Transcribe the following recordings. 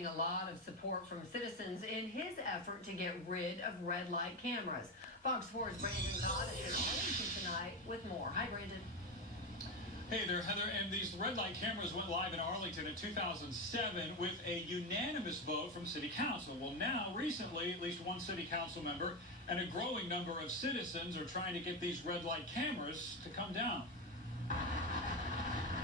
getting a lot of support from citizens in his effort to get rid of red light cameras. Fox 4's Brandon Codd is in Arlington tonight with more. Hi, Brandon. Hey there, Heather. And these red light cameras went live in Arlington in 2007 with a unanimous vote from City Council. Well, now, recently, at least one City Council member and a growing number of citizens are trying to get these red light cameras to come down.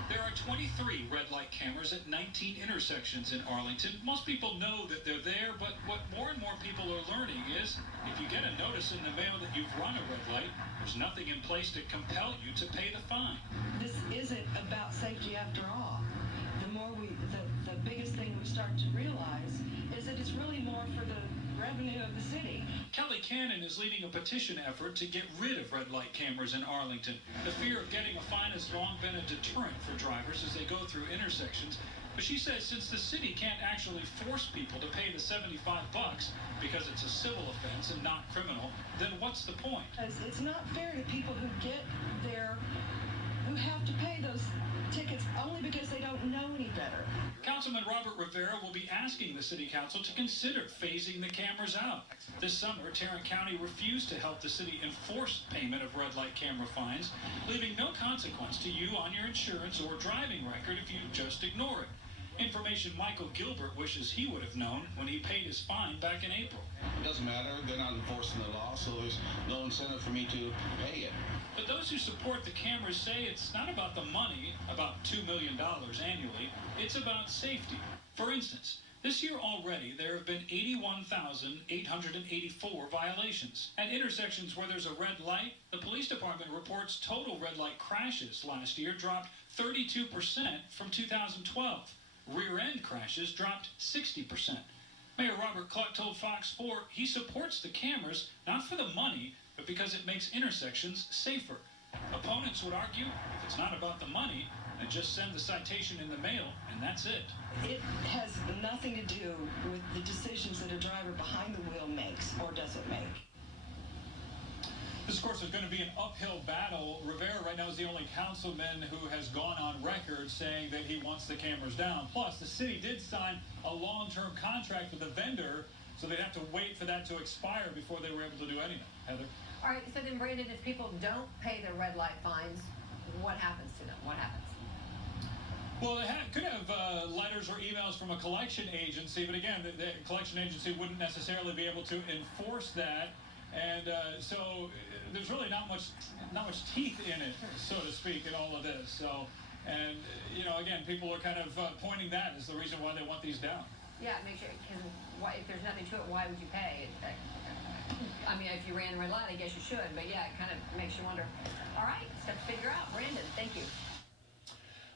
There are 23 red light cameras at 19 intersections in Arlington. Most people know that they're there, but what more and more people are learning is if you get a notice in the mail that you've run a red light, there's nothing in place to compel you to pay the fine. This isn't about safety after all. The biggest thing we start to realize is that it's really more for the revenue of the city. Kelly Cannon is leading a petition effort to get rid of red light cameras in Arlington. The fear of getting a fine has long been a deterrent for drivers as they go through intersections. But she says since the city can't actually force people to pay the $75 because it's a civil offense and not criminal, then what's the point? It's not fair to people who get there, who have to pay those tickets only because they don't know any better. Councilman Robert Rivera will be asking the City Council to consider phasing the cameras out. This summer, Tarrant County refused to help the city enforce payment of red light camera fines, leaving no consequence to you on your insurance or driving record if you just ignore it. Information Michael Gilbert wishes he would have known when he paid his fine back in April. It doesn't matter. They're not enforcing the law, so there's no incentive for me to pay it. But those who support the cameras say it's not about the money, about $2 million annually. It's about safety. For instance, this year already, there have been 81,884 violations. At intersections where there's a red light, the police department reports total red light crashes last year dropped 32% from 2012. Rear-end crashes dropped 60%. Mayor Robert Cluck told Fox 4 he supports the cameras not for the money, but because it makes intersections safer. Opponents would argue if it's not about the money, then just send the citation in the mail, and that's it. It has nothing to do with the decisions that a driver behind the wheel makes or doesn't make. This, of course, is going to be an uphill battle. Rivera right now is the only councilman who has gone on record saying that he wants the cameras down. Plus, the city did sign a long-term contract with the vendor, so they'd have to wait for that to expire before they were able to do anything. Heather? All right, so then, Brandon, if people don't pay their red light fines, what happens to them? What happens? Well, they could have letters or emails from a collection agency, but again, the collection agency wouldn't necessarily be able to enforce that. And so there's really not much teeth in it, so to speak, in all of this. So, and again, people are kind of pointing that as the reason why they want these down. Yeah, make sure, because if there's nothing to it, why would you pay? I mean, if you ran the red light, I guess you should, but yeah, it kind of makes you wonder. All right, stuff to figure out. Brandon, thank you.